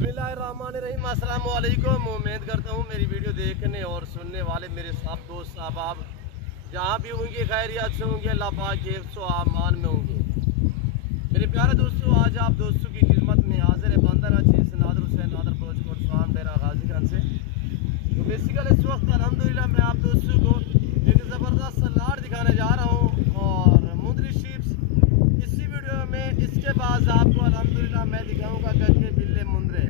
बिस्मिल्लाहिर्रहमानिर्रहीम। अस्सलाम वालेकुम। उम्मीद करता हूँ मेरी वीडियो देखने और सुनने वाले मेरे सब दोस्त अहबाब जहाँ भी होंगे खैरियत से होंगे, अल्लाह पाक के हिफ्ज़ व अमान में होंगे। मेरे प्यारे दोस्तों, आज आप दोस्तों की खिदमत में हाजिर है बंदर अजीज नादर हुसैन नादर बलोचकोट फार्म डेरा गाजीगंज से। तो बेसिकल इस वक्त अल्हम्दुलिल्लाह मैं आप दोस्तों को एक ज़बरदस्त लाट दिखाने जा रहा हूँ और मुंदरी शीप्स। इसी वीडियो में इसके बाद आपको अल्हम्दुलिल्लाह मैं दिखाऊंगा गद्दे बिल्ले मुंदरे।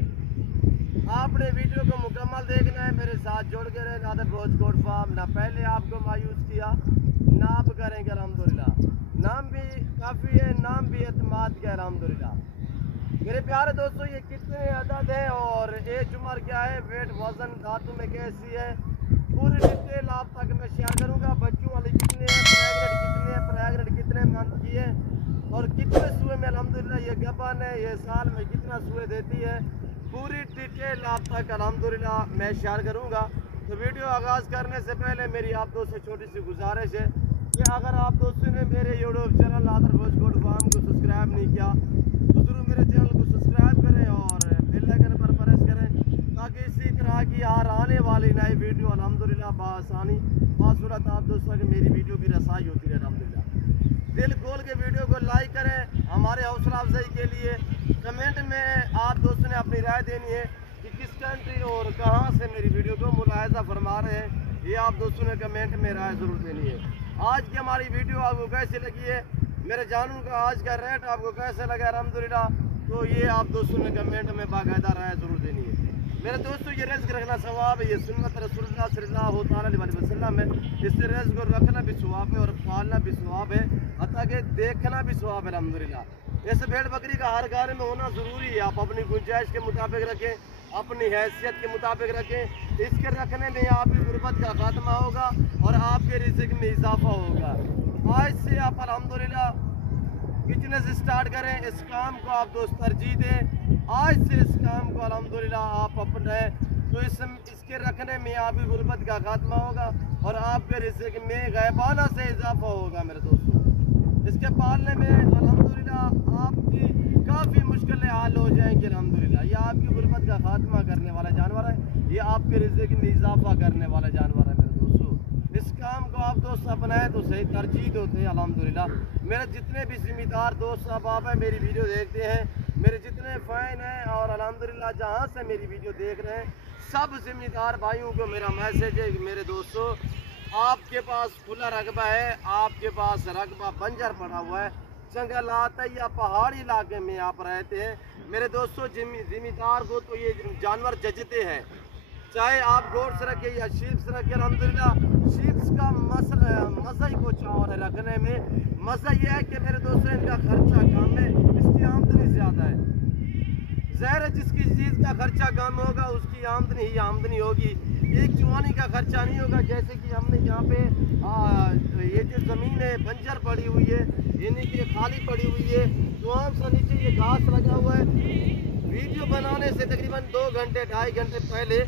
आपने वीडियो को मुकम्मल देखना है, मेरे साथ जुड़ के रहे। नादर बलोचकोट फार्म ना पहले आपको मायूस किया ना आप करेंगे अल्हम्दुलिल्लाह। नाम भी काफ़ी है, नाम भी एतमाद के अल्हम्दुलिल्लाह। मेरे प्यारे दोस्तों, ये कितने अदद है और एज उम्र क्या है, वेट वजन धातु में कैसी है, पूरी डिटेल आप तक मैं शेयर करूंगा। बच्चों वाले कितने हैं, प्रेगनेंट कितने मंथ की है और कितने सुए में अल्हम्दुलिल्लाह ये गबन है, ये साल में कितना सुए देती है, पूरी डिटेल आप तक अल्हम्दुलिल्लाह मैं शेयर करूंगा। तो वीडियो आगाज़ करने से पहले मेरी आप दोस्तों से छोटी सी गुजारिश है कि अगर आप दोस्तों ने मेरे यूट्यूब चैनल नादर बलोचकोट फार्म को सब्सक्राइब नहीं किया तो ज़रूर मेरे चैनल को सब्सक्राइब करें और बेल आइकन पर प्रेस करें ताकि इसी तरह की हर आने वाली नई वीडियो अल्हम्दुलिल्लाह बासानी बासूरत आप दोस्तों की मेरी वीडियो की रसाई होती है अल्हम्दुलिल्लाह। दिल खोल के वीडियो को लाइक करें हमारे हौसला अफजाई के लिए। कमेंट में आप दोस्तों ने अपनी राय देनी है कि किस कंट्री और कहाँ से मेरी वीडियो को मुलाहिजा फरमा रहे हैं, ये आप दोस्तों ने कमेंट में राय ज़रूर देनी है। आज की हमारी वीडियो आपको कैसी लगी है, मेरे जानू का आज का रेट आपको कैसे लगा अल्हम्दुलिल्लाह, तो ये आप दोस्तों ने कमेंट में बाकायदा राय ज़रूर देनी है। मेरे दोस्तों, ये रिज़्क़ रखना सवाब है, ये सुन्नत रसूलुल्लाह सल्लल्लाहु अलैहि वसल्लम है। इससे रिज़्क़ को रखना भी सवाब है और पालना भी सवाब है, हत्ता कि देखना भी सवाब है अल्हम्दुलिल्लाह। इस भेड़ बकरी का हर घर में होना ज़रूरी है। आप अपनी गुंजाइश के मुताबिक रखें, अपनी हैसियत के मुताबिक रखें। इसके रखने में आपकी गुर्बत का खात्मा होगा और आपके रिज़्क़ में इजाफा होगा। आज से आप अल्हम्दुलिल्लाह बिजनेस स्टार्ट करें, इस काम को आप दोस्त तरजीह दें। आज से इस काम को अल्हम्दुलिल्लाह आप अपने तो इसके रखने में आपकी गुर्बत का खात्मा होगा और आपके रिज़्क़ में गैबाना से इजाफा होगा। मेरे दोस्तों, इसके पालने में अल्हम्दुलिल्लाह आपकी काफ़ी मुश्किलें हल हो जाएंगी अल्हम्दुलिल्लाह। ये आपकी गुर्बत का खात्मा करने वाला जानवर है, ये आपके रिज़्क़ में इजाफा करने वाला जानवर है। मेरे दोस्तों, इस काम को आप दोस्त अपनाएं तो सही तरजीह होते हैं अल्हम्दुलिल्लाह। मेरे जितने भी ज़िम्मेदार दोस्त अहबाब हैं, मेरी वीडियो देखते हैं, मेरे जितने फ़ैन हैं और अल्हम्दुलिल्लाह जहाँ से मेरी वीडियो देख रहे हैं, सब ज़िम्मेदार भाइयों को मेरा मैसेज है कि मेरे दोस्तों, आपके पास खुला रकबा है, आपके पास रकबा बंजर पड़ा हुआ है, जंगलात या पहाड़ी इलाके में आप रहते हैं, मेरे दोस्तों, ज़िम्मेदार को तो ये जानवर जजते हैं। चाहे आप गोट्स रखें या शीप्स रखें, अल्हम्दुलिल्लाह शीप्स का मज़ा ही कुछ और है रखने में। मज़ा ये है कि मेरे दोस्तों, इनका खर्चा कम है, इसकी आमदनी ज़्यादा है। ज़ाहिर है जिसकी चीज़ का खर्चा कम होगा उसकी आमदनी ही आमदनी होगी। एक चुवानी का खर्चा नहीं होगा। जैसे कि हमने यहाँ पे ये जो ज़मीन है बंजर पड़ी हुई है, यानी कि खाली पड़ी हुई है, तो आम से नीचे ये घास लगा हुआ है। वीडियो बनाने से तकरीबन 2 घंटे 2.5 घंटे पहले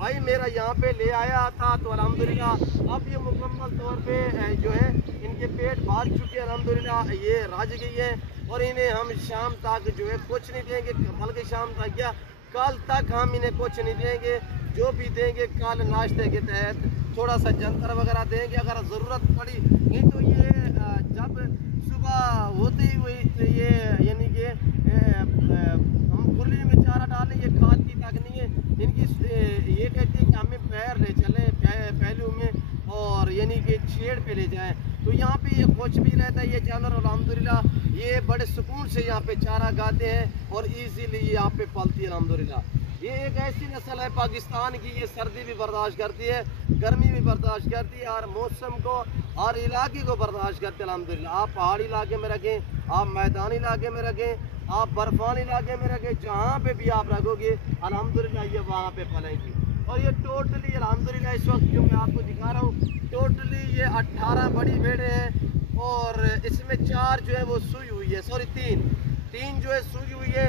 भाई मेरा यहाँ पे ले आया था, तो अल्हम्दुलिल्लाह अब ये मुकम्मल तौर पे जो है इनके पेट भर चुके हैं अल्हम्दुलिल्लाह, ये रज गई है और इन्हें हम शाम तक जो है कुछ नहीं देंगे, बल्कि शाम तक क्या कल तक हम इन्हें कुछ नहीं देंगे। जो भी देंगे कल नाश्ते के तहत थोड़ा सा जंतर वगैरह देंगे अगर ज़रूरत पड़ी, नहीं तो ये जब सुबह होती हुई तो ये यानी कि हम खुली में चारा डालें, ये खाद की तक नहीं है इनकी। ये कहती है कि हमें पैर ले चलें पहलू में और यानी कि छेड़ पे ले जाएं, तो यहाँ पे ये खुश भी रहता है ये जानवर। अल्हम्दुलिल्लाह ये बड़े सुकून से यहाँ पे चारा खाते हैं और इजीली यहाँ पे पलती है अल्हम्दुलिल्लाह। ये एक ऐसी नस्ल है पाकिस्तान की, ये सर्दी भी बर्दाश्त करती है, गर्मी भी बर्दाश्त करती है, हर मौसम को हर इलाके को बर्दाश्त करते हैं अल्हम्दुलिल्लाह। आप पहाड़ी इलाके में रखें, आप मैदानी इलाके में रखें, आप बर्फानी इलाके में रखें, जहाँ पे भी आप रखोगे अल्हम्दुलिल्लाह ये वहाँ पे फलेंगी। और ये टोटली अल्हम्दुलिल्लाह इस वक्त जो मैं आपको दिखा रहा हूँ, टोटली ये 18 बड़ी भेड़ें हैं और इसमें 4 जो है वो सूई हुई है, सॉरी 3 जो है सूई हुई है।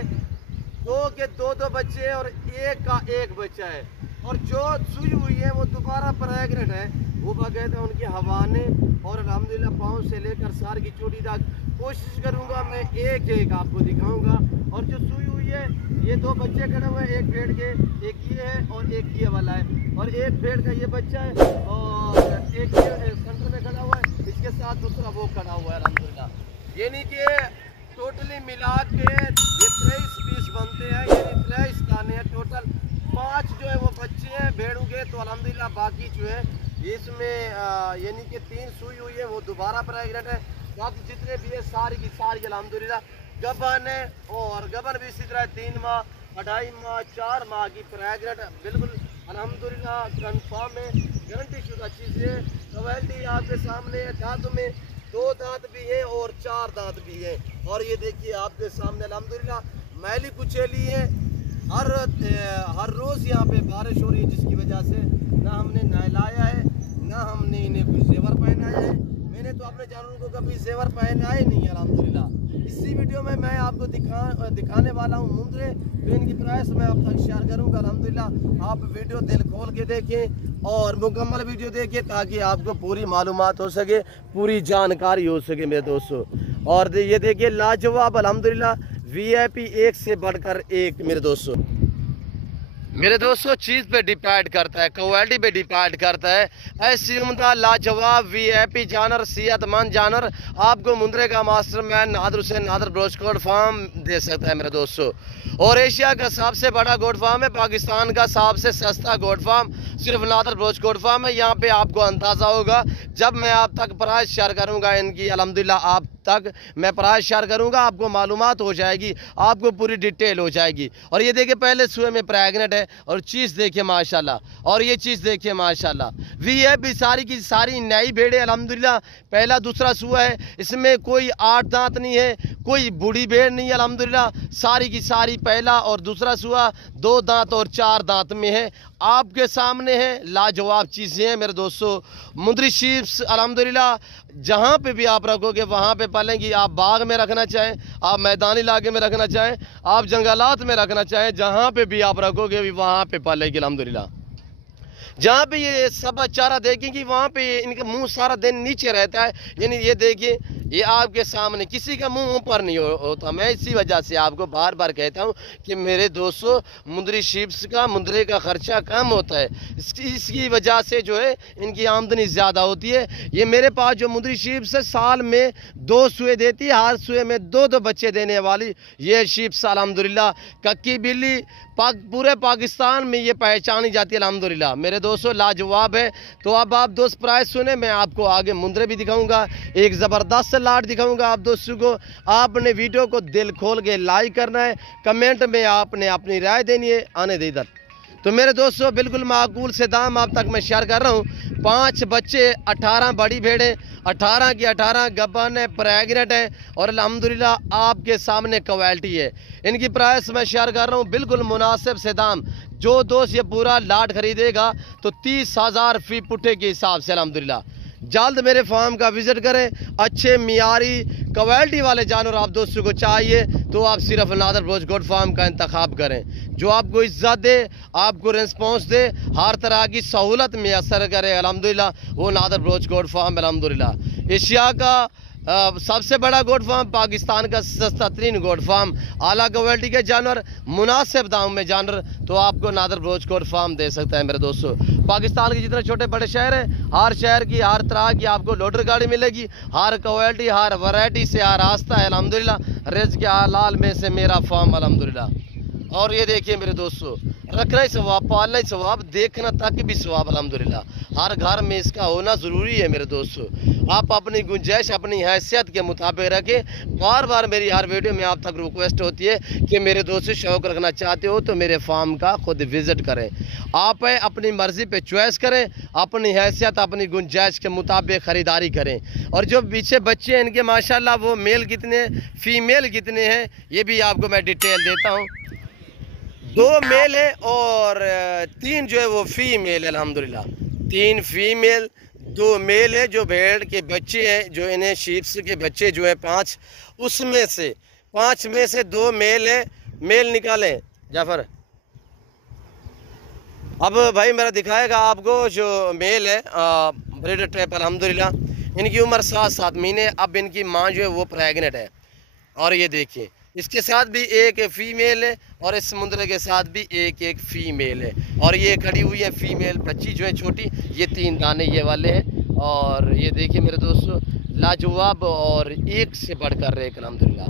2 के 2 बच्चे और 1 का 1 बच्चा है और जो सूई हुई है वो दोबारा प्रेग्नेंट है। वो बाकायदा उनकी हवाने और अल्हम्दुलिल्लाह पाँव से लेकर सार की चोटी तक कोशिश करूँगा मैं एक आपको दिखाऊँगा। और जो सूई हुई देखिए ये दो बच्चे खड़े हुए हैं, एक भेड़ के, एक ये है और एक ये वाला है, और एक भेड़ का ये बच्चा है और एक ये सेंटर में खड़ा हुआ है, इसके साथ दूसरा वो खड़ा हुआ है अल्हम्दुलिल्लाह। यानी कि टोटली मिला के ये 23 पीस बनते हैं, यानी 23 दाने हैं टोटल। 5 जो है वो बच्चे हैं भेड़ों के, तो अल्हम्दुलिल्लाह बाकी जो है इसमें यानी कि 3 सुई हुई है, वो दोबारा प्रेग्नेंट है। बाकी जितने भी है सारी की सारी अल्हम्दुलिल्लाह गबन है, और गबन भी इसी तरह 3 माह, 2.5 माह, 4 माह की प्रेग्नेंट बिल्कुल अल्हम्दुलिल्लाह कंफर्म है, गारंटी शुदा चीज़ है। क्वालिटी आपके सामने है, दांत में 2 दांत भी है और 4 दांत भी है, और ये देखिए आपके सामने अल्हम्दुलिल्लाह मैली कुचेली है। हर रोज़ यहाँ पे बारिश हो रही है, जिसकी वजह से ना हमने नहलाया है ना हमने इन्हें कुछ जेवर पहनाया है। मैंने तो अपने जानवरों को कभी जेवर पहना ही नहीं है अल्हम्दुलिल्लाह। इसी वीडियो में मैं आपको दिखाने वाला हूँ मुंदरे, तो इनकी प्राइस मैं आप तक शेयर करूँगा अल्हम्दुलिल्लाह। आप वीडियो दिल खोल के देखें और मुकम्मल वीडियो देखिए, ताकि आपको पूरी मालूमात हो सके, पूरी जानकारी हो सके मेरे दोस्तों। और ये देखिए लाजवाब अल्हम्दुलिल्लाह VIP एक से बढ़कर एक मेरे दोस्तों चीज़ पे डिपेंड करता है, क्वालिटी पे डिपेंड करता है। ऐसी उम्दा लाजवाब VIP जानवर, सेहतमंद जानवर आपको मुंद्रे का मास्टरमैन नादर हुसैन नादर ब्रोच गोट फार्म दे सकता है मेरे दोस्तों। और एशिया का सबसे बड़ा गोट फार्म है, पाकिस्तान का सबसे सस्ता गोट फार्म सिर्फ नादर ब्रोच गोट फार्म है। यहाँ पे आपको अंदाज़ा होगा जब मैं आप तक प्राइस शेयर करूँगा इनकी, अल्हम्दुलिल्लाह आप तक मैं प्राइस शेयर करूँगा, आपको मालूमात हो जाएगी, आपको पूरी डिटेल हो जाएगी। और ये देखिए पहले सुए में प्रेग्नेंट है, और चीज़ देखिए माशाल्लाह, और ये चीज़ देखिए माशाल्लाह। VIP सारी की सारी नई भेड़े अल्हम्दुलिल्लाह, पहला दूसरा सुआ है, इसमें कोई 8 दांत नहीं है, कोई बूढ़ी भेड़ नहीं है अल्हम्दुलिल्लाह। सारी की सारी पहला और दूसरा सुआ 2 दांत और 4 दांत में है, आपके सामने है। लाजवाब चीज़ें हैं मेरे दोस्तों। मुंदरी शीप्स अल्हम्दुलिल्लाह जहाँ पे भी आप रखोगे वहाँ पे पालेंगी। आप बाग में रखना चाहें, आप मैदानी इलाके में रखना चाहें, आप जंगलात में रखना चाहें, जहाँ पे भी आप रखोगे वहाँ पे पालेगी अल्हम्दुलिल्लाह। जहाँ पे ये सब चारा देखेंगी वहाँ पे इनका मुंह सारा दिन नीचे रहता है, यानी ये देखिए ये आपके सामने, किसी का मुंह ऊपर नहीं होता। मैं इसी वजह से आपको बार बार कहता हूँ कि मेरे दोस्तों मुंदरी शीप्स का, मुंदरे का खर्चा कम होता है, इसकी वजह से जो है इनकी आमदनी ज़्यादा होती है। ये मेरे पास जो मुंदरी शीप्स है साल में 2 सुए देती है, हर सुए में 2-2 बच्चे देने वाली ये शीप्स अल्हम्दुलिल्लाह। कक्की बिल्ली पूरे पाकिस्तान में ये पहचानी जाती है अल्हम्दुलिल्लाह। मेरे दोस्तों लाजवाब है। तो अब आप दोस्त प्राइस सुने, मैं आपको आगे मुंदरे भी दिखाऊंगा, एक ज़बरदस्त लाट दिखाऊंगा आप दोस्तों को। आपने वीडियो को दिल खोल के लाइक करना है, कमेंट में आपने अपनी राय देनी है, आने दे इधर। तो मेरे दोस्तों बिल्कुल माकूल से दाम आप तक मैं शेयर कर रहा हूँ। 5 बच्चे, 18 बड़ी भेड़ें, 18 की 18 गबन है, प्रेग्नेंट है, और अल्हम्दुलिल्लाह आपके सामने क्वालिटी है। इनकी प्राइस मैं शेयर कर रहा हूँ बिल्कुल मुनासिब से दाम। जो दोस्त ये पूरा लाट खरीदेगा तो 30,000 फी पुट्ठे के हिसाब से अल्हम्दुलिल्लाह। जल्द मेरे फार्म का विज़िट करें। अच्छे मियारी क्वालिटी वाले जानवर आप दोस्तों को चाहिए तो आप सिर्फ नादर ब्रोच गोट फार्म का इंतखाब करें, जो आपको इज्जत दे, आपको रिस्पॉन्स दे, हर तरह की सहूलत में असर करे अल्हम्दुलिल्लाह, वो नादर ब्रोच गोट फार्म अल्हम्दुलिल्लाह। एशिया का सबसे बड़ा गोट फार्म, पाकिस्तान का सस्ता तरीन गोट फार्म, आला क्वालिटी के जानवर, मुनासिब दाम में जानवर, तो आपको नादर ब्रोच गोट फार्म दे सकता है मेरे दोस्तों। पाकिस्तान के जितने छोटे बड़े शहर हैं, हर शहर की हर तरह की आपको लोडर गाड़ी मिलेगी, हर क्वालिटी हर वैरायटी से हर रास्ता है अल्हम्दुलिल्लाह। रिज़्क़ के हलाल में से मेरा फार्म अल्हम्दुलिल्लाह। और ये देखिए मेरे दोस्तों, रखना ही सवाब, पालना ही सवाब, देखना तक भी सवाब अल्हम्दुलिल्लाह। हर घर में इसका होना ज़रूरी है मेरे दोस्तों। आप अपनी गुंजाइश अपनी हैसियत के मुताबिक रखें। बार बार मेरी हर वीडियो में आप तक रिक्वेस्ट होती है कि मेरे दोस्त शौक़ रखना चाहते हो तो मेरे फार्म का खुद विज़िट करें। आप अपनी मर्ज़ी पे चॉइस करें, अपनी हैसियत अपनी गुंजाइश के मुताबिक ख़रीदारी करें। और जो पीछे बच्चे हैं इनके माशाल्लाह वो मेल कितने फ़ीमेल कितने हैं ये भी आपको मैं डिटेल देता हूँ। 2 मेल है और 3 जो है वो फीमेल है अल्हम्दुलिल्लाह। 3 फीमेल 2 मेल है। जो भेड़ के बच्चे हैं, जो इन्हें शीप्स के बच्चे जो है 5, उसमें से 5 में से 2 मेल है। मेल निकालें जाफर। अब भाई मेरा दिखाएगा आपको जो मेल है ब्रीडर टाइप अल्हम्दुलिल्लाह। इनकी उम्र 7 महीने। अब इनकी माँ जो है वो प्रेग्नेंट है, और ये देखिए इसके साथ भी एक फीमेल है और इस मुंद्रे के साथ भी एक फीमेल है। और ये खड़ी हुई है फीमेल बच्ची जो है छोटी, ये 3 दाने ये वाले हैं। और ये देखिए मेरे दोस्तों लाजवाब और एक से बढ़कर एक अल्हम्दुलिल्लाह।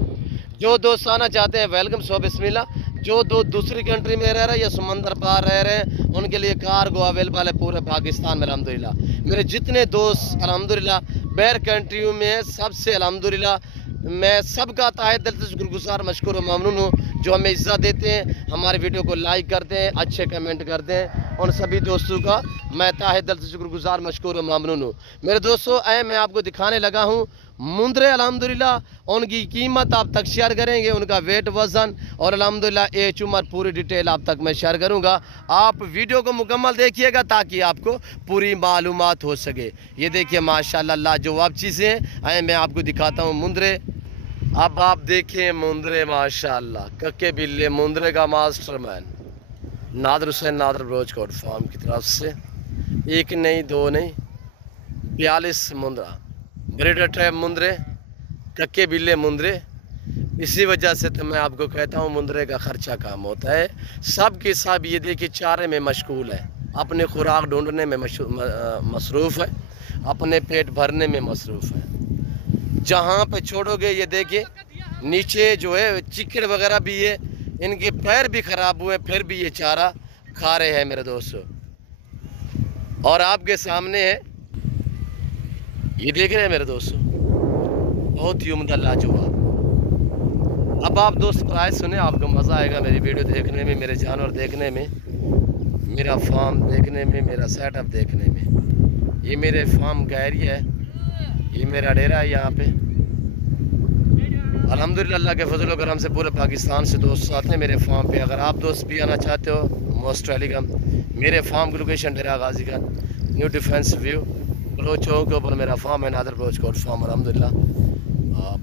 जो दोस्त आना चाहते हैं वेलकम, सो बिस्मिल्लाह। जो दो दूसरी कंट्री में रह रहे हैं या समंदर पार रह रहे हैं उनके लिए कार्गो अवेलेबल है पूरे पाकिस्तान में अल्हम्दुलिल्लाह। मेरे जितने दोस्त अल्हम्दुलिल्लाह बैर कंट्रियों में सबसे अल्हम्दुलिल्लाह मैं सबका ताहे दिल से शुक्रगुजार मशकूर व ममनून हूँ जो हमें इज्जत देते हैं, हमारे वीडियो को लाइक करते हैं, अच्छे कमेंट करते हैं। उन सभी दोस्तों का मैं ताहे दिल से शुक्रगुजार मशकूर व ममनून हूँ। मेरे दोस्तों मैं आपको दिखाने लगा हूँ मुंद्रे अल्हम्दुलिल्लाह। उनकी कीमत आप तक शेयर करेंगे, उनका वेट वज़न और अल्हम्दुलिल्लाह एज उम्र पूरी डिटेल आप तक मैं शेयर करूँगा। आप वीडियो को मुकम्मल देखिएगा ताकि आपको पूरी मालूमात हो सके। ये देखिए माशाल्लाह लाजवाब चीज़ें हैं। मैं आपको दिखाता हूँ मुंद्रे। अब आप देखें मुंद्रे माशाल्लाह कक्के बिल्ले मुंद्रे का मास्टरमैन नादर हुसैन नादर ब्रोचकोट फार्म की तरफ से 1 नहीं 2 नहीं 42 मुंद्रा ब्रीडर टाइप मुंद्रे कक्के बिल्ले मुंद्रे। इसी वजह से तो मैं आपको कहता हूँ मुंद्रे का ख़र्चा कम होता है। सब के सब ये देखिए चारे में मशगूल है, अपने खुराक ढूंढने में मसरूफ़ है, अपने पेट भरने में मसरूफ़ है। जहाँ पे छोड़ोगे ये देखिए नीचे जो है चिकड़ वगैरह भी है, इनके पैर भी ख़राब हुए फिर भी ये चारा खा रहे हैं मेरे दोस्तों। और आपके सामने है ये देख रहे हैं मेरे दोस्तों बहुत ही उम्दा लाजवाब। अब आप दोस्त प्राइस सुने, आपको मज़ा आएगा मेरी वीडियो देखने में, मेरे जानवर देखने में, मेरा फार्म देखने में, मेरा सेटअप देखने में। ये मेरे फार्म का एरिया है, ये मेरा डेरा है। यहाँ पे अल्हम्दुलिल्लाह अल्लाह के फजल करम से पूरे पाकिस्तान से दोस्त आते हैं मेरे फार्म पे। अगर आप दोस्त भी आना चाहते हो मोस्ट वेलकम। मेरे फार्म की लोकेशन डेरा गाजी का न्यू डिफेंस व्यू बलोच चौक के ऊपर मेरा फार्म है, नादर ब्रोच गोट फार्म। अल्हम्दुलिल्लाह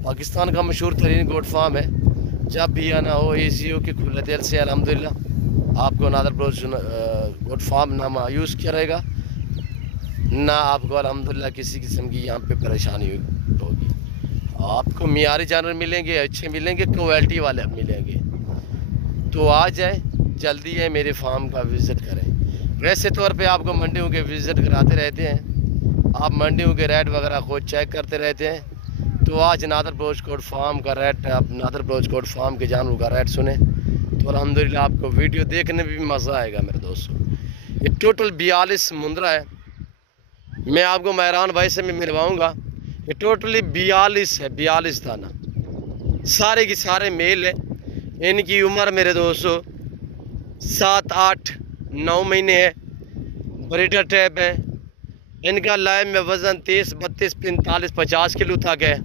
पाकिस्तान का मशहूर तरीन गोट फार्म है। जब भी आना हो ACO के खुले दिल से अल्हम्दुलिल्लाह आपको नादर ब्रोच गोट फार्म ना मायूस किया रहेगा, ना आपको अल्हम्दुलिल्लाह किसी किस्म की यहाँ पे परेशानी होगी। आपको मियारी जानवर मिलेंगे, अच्छे मिलेंगे, क्वालिटी वाले मिलेंगे। तो आ जाए जल्दी है मेरे फार्म का विज़िट करें। वैसे तौर पे आपको मंडियों के विज़िट कराते रहते हैं, आप मंडियों के रेट वगैरह खुद चेक करते रहते हैं। तो आज नादर ब्रोच गोट फार्म का रेट, आप नादर ब्रोच गोट फार्म के जानवरों का रेट सुने तो अल्हम्दुलिल्लाह आपको वीडियो देखने में भी मज़ा आएगा मेरे दोस्तों। ये टोटल 42 मुंद्रा है। मैं आपको मेहरान भाई से भी मिलवाऊँगा। ये टोटली 42 है, 42 दाना, सारे की सारे मेल है। इनकी उम्र मेरे दोस्तों 7, 8, 9 महीने है, ब्रीडर टाइप है। इनका लाइव में वज़न 30, 32, 45, 50 किलो तक है।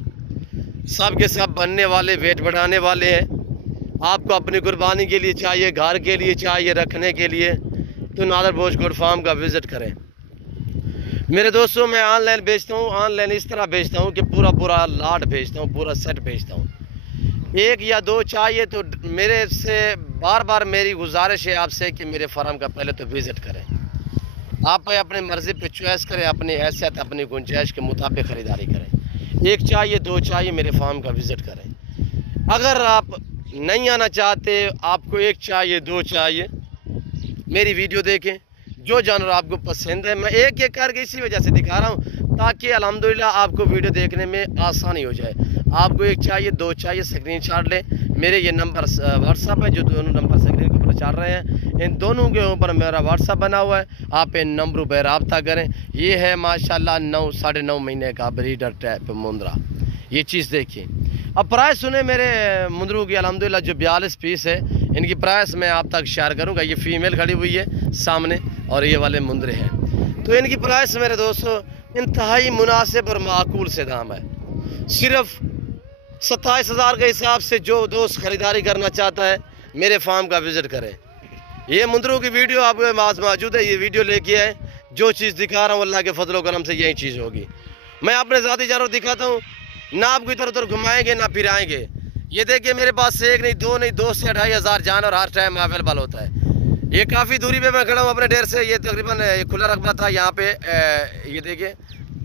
सब के सब बनने वाले, वेट बढ़ाने वाले हैं। आपको अपनी कुर्बानी के लिए चाहिए, घर के लिए चाहिए, रखने के लिए, तो नादर ब्रोच गोट फार्म का विज़िट करें मेरे दोस्तों। मैं ऑनलाइन बेचता हूँ, ऑनलाइन इस तरह बेचता हूँ कि पूरा लाट बेचता हूँ, पूरा सेट बेचता हूँ। 1 या 2 चाहिए तो मेरे से बार बार मेरी गुजारिश है आपसे कि मेरे फार्म का पहले तो विज़िट करें। आप अपनी मर्ज़ी पे चॉइस करें, अपनी हैसियत अपनी गुंजाइश के मुताबिक ख़रीदारी करें। 1 चाहिए 2 चाहिए मेरे फार्म का विज़िट करें। अगर आप नहीं आना चाहते, आपको 1 चाहिए 2 चाहिए, मेरी वीडियो देखें। जो जानवर आपको पसंद है मैं एक एक करके इसी वजह से दिखा रहा हूँ ताकि अल्हम्दुलिल्लाह आपको वीडियो देखने में आसानी हो जाए। आपको 1 चाहिए 2 चाहिए स्क्रीनशॉट लें। मेरे ये नंबर व्हाट्सअप है, जो दोनों नंबर स्क्रीन के ऊपर चल रहे हैं, इन दोनों के ऊपर मेरा व्हाट्सअप बना हुआ है। आप इन नंबरों पर रब्ता करें। ये है माशाल्लाह 9, 9.5 महीने का ब्रीडर टाइप मुंद्रा। ये चीज़ देखिए। अब प्राइस सुने मेरे मुंद्रों की अल्हम्दुलिल्लाह जो 42 पीस है, इनकी प्राइस मैं आप तक शेयर करूंगा। ये फीमेल खड़ी हुई है सामने और ये वाले मुंद्रे हैं। तो इनकी प्राइस मेरे दोस्तों इंतहाई मुनासिब और माकूल से दाम है। सिर्फ 27,000 के हिसाब से जो दोस्त ख़रीदारी करना चाहता है मेरे फार्म का विज़िट करें। ये मुंद्रों की वीडियो आपके पास मौजूद है, ये वीडियो लेके आए। जो चीज़ दिखा रहा हूँ अल्लाह के फजल करम से यही चीज़ होगी। मैं अपने ज़ाती जानवर दिखाता हूँ, ना आपको इधर उधर घुमाएंगे ना फिराएंगे। ये देखिए मेरे पास 1 नहीं 2 नहीं 2 से 2,500 जानवर हर टाइम अवेलेबल होता है। ये काफ़ी दूरी पे मैं खड़ा हूँ अपने डेर से। ये तकरीबन खुला रकबा था यहाँ पे। ये देखिए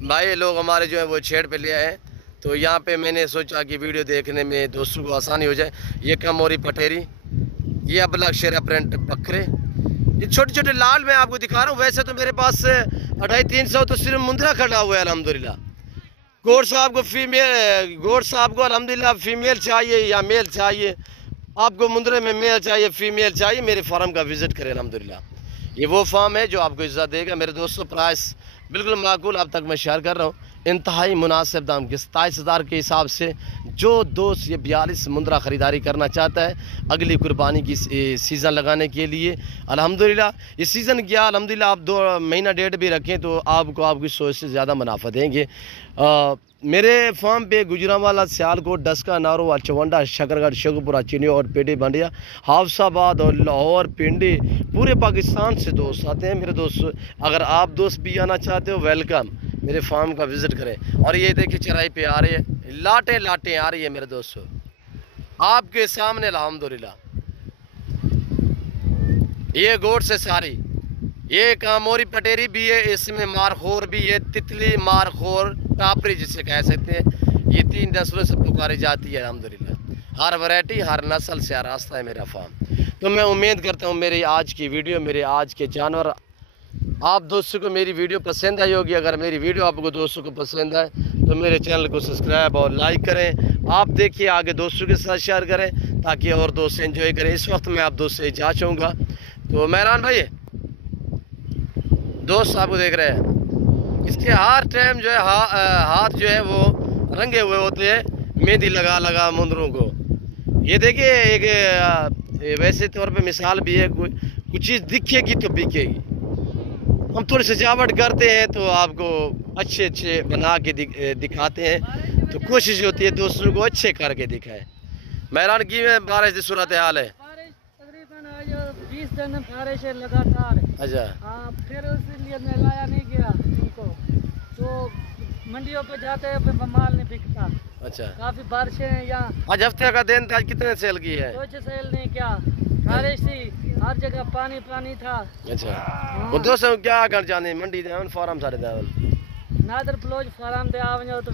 भाई लोग हमारे जो है वो छेड़ पे ले आए हैं तो यहाँ पे मैंने सोचा कि वीडियो देखने में दोस्तों को आसानी हो जाए। ये कमोरी पटेरी, ये अबलग शेरा प्रिंट बकरे, ये छोटे छोटे लाल मैं आपको दिखा रहा हूँ। वैसे तो मेरे पास 250-300 तो सिर्फ मुंद्रा खड़ा हुआ है अल्हम्दुलिल्लाह। गोर साहब को अल्हम्दुलिल्लाह फीमेल चाहिए या मेल चाहिए, आपको मुंद्रे में मेल चाहिए फीमेल चाहिए, मेरे फार्म का विज़िट करें अल्हम्दुलिल्लाह। ये वो फार्म है जो आपको इज्जत देगा मेरे दोस्तों। प्राइस बिल्कुल माकूल अब तक मैं शेयर कर रहा हूँ, इंतहाई मुनासिब दाम के 27,000 के हिसाब से। जो दोस्त ये 42 मुंद्रा ख़रीदारी करना चाहता है अगली कुर्बानी की सीज़न लगाने के लिए, अल्हम्दुलिल्लाह इस सीज़न किया अल्हम्दुलिल्लाह आप 2 महीना डेट भी रखें तो आपको आपकी सोच से ज़्यादा मुनाफा देंगे। मेरे फार्म पे गुजरांवाला, सियालकोट, डस्का, नारोवाल, चवंडा, शकरगढ़, शेखुपुरा, चिनी और पेटी, बंडिया, हाफसाबाद और लाहौर, पिंडी, पूरे पाकिस्तान से दोस्त आते हैं मेरे दोस्त। अगर आप दोस्त भी आना चाहते हो वेलकम, मेरे फार्म का विज़िट करें। और ये देखिए चराई पे आ रही है, लाटें लाटें आ रही है मेरे दोस्तों आपके सामने अल्हम्दुलिल्लाह। ये गोट से सारी, ये कामोरी पटेरी भी है, इसमें मारखोर भी है, तितली, मारखोर, टापरी जिसे कह सकते हैं। ये 3 नस्लों से पुकारी जाती है अल्हम्दुलिल्लाह। हर वैरायटी हर नस्ल से रास्ता है मेरा फार्म। तो मैं उम्मीद करता हूँ मेरी आज की वीडियो, मेरे आज के जानवर आप दोस्तों को मेरी वीडियो पसंद आई होगी। अगर मेरी वीडियो आपको दोस्तों को पसंद आए तो मेरे चैनल को सब्सक्राइब और लाइक करें। आप देखिए आगे दोस्तों के साथ शेयर करें ताकि और दोस्त एंजॉय करें। इस वक्त मैं आप दोस्त से जा चाहूँगा। तो मेहरान भाई दोस्त आपको देख रहे हैं, इसके हर टाइम जो है हाथ जो है वो रंगे हुए होते हैं, मेहंदी लगा लगा मुंदरों को। ये देखिए एक वैसे तौर पे मिसाल भी है, कुछ चीज़ दिखेगी तो बिकेगी। हम थोड़ी सजावट करते हैं तो आपको अच्छे अच्छे बना के दिखाते हैं, तो कोशिश होती है दोस्तों को अच्छे करके दिखाएं। मेहरान की में बारिश की सूरत हाल है, तकरीबन 20 दिन बारिश है लगातार। अच्छा हाँ, फिर इसलिए मैं लाया नहीं गया इनको, तो मंडियों पे जाते हैं फिर माल नहीं बिकता। अच्छा, काफी बारिशें हैं यहाँ। आज हफ्ते का दिन था, आज कितने सेल की है? कुछ सेल नहीं, क्या बारिश थी, हर जगह पानी पानी था। अच्छा वो दोस्तों क्या कर जाने मंडी दे फार्म सारे दे नादर प्लोज फार्म दे आवो तो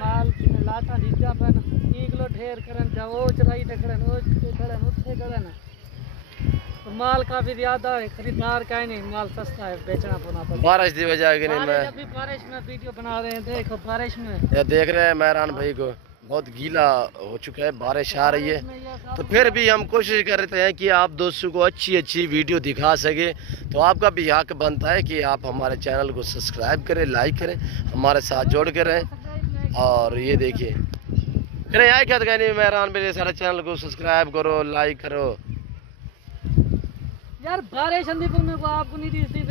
माल लाटा ढीजा पन 1 किलो ढेर करन जाओ चराई ते करन उठे करन, तो माल काफी ज्यादा है, खरीदार का नहीं, माल सस्ता है, बेचना पड़ता। बारिश की वजह के नहीं, मैं अभी बारिश में वीडियो बना रहे हैं, देखो बारिश में ये देख रहे हैं मेहरान भाई को बहुत गीला हो चुका है, बारिश आ रही है। तो फिर भी हम कोशिश करते हैं कि आप दोस्तों को अच्छी अच्छी वीडियो दिखा सके। तो आपका भी हक बनता है कि आप हमारे चैनल को सब्सक्राइब करें, लाइक करें, हमारे साथ जोड़ के रहें। और ये देखिए करें आए क्या कहने मेहरान भाई सारे चैनल को सब्सक्राइब करो, लाइक करो। यार बारिश अंदर में को आपको नहीं दी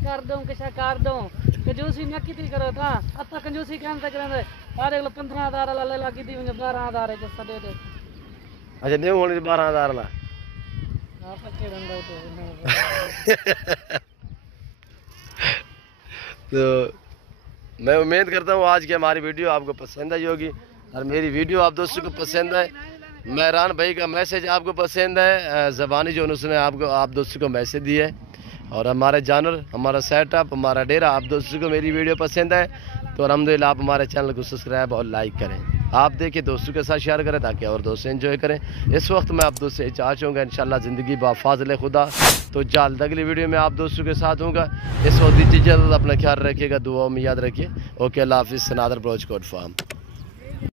कर दूं कैसा कर दूं, कंजूसी मैं कितनी करो था अब तक कंजूसी कहन तक रहे सारे 15,000 ला ला की दी मुझे 12,000 है जैसा दे दे। अच्छा नहीं होने 12,000 ला हां पक्के बंदा तो मैं उम्मीद करता हूँ आज की हमारी वीडियो आपको पसंद आई होगी। और मेरी वीडियो आप दोस्तों को पसंद है, मेहरान भाई का मैसेज आपको पसंद है, ज़बानी जो उसने आपको आप दोस्तों को मैसेज दिया है, और हमारे जानवर, हमारा सेटअप, हमारा डेरा आप दोस्तों को मेरी वीडियो पसंद है तो अल्हम्दुलिल्लाह आप हमारे चैनल को सब्सक्राइब और लाइक करें। आप देखिए दोस्तों के साथ शेयर करें ताकि और दोस्त एंजॉय करें। इस वक्त मैं आप दोस्तों से चाह चाहूँगा इंशाल्लाह ज़िंदगी बाफ़ाज़िल खुदा तो जल्द अगली वीडियो में आप दोस्तों के साथ हूँगा। इस वक्त दीजिए अपना ख्याल रखिएगा, दुआओं में याद रखिए। ओके अल्लाह हाफिज़। नादर ब्रोच कोट फार्म।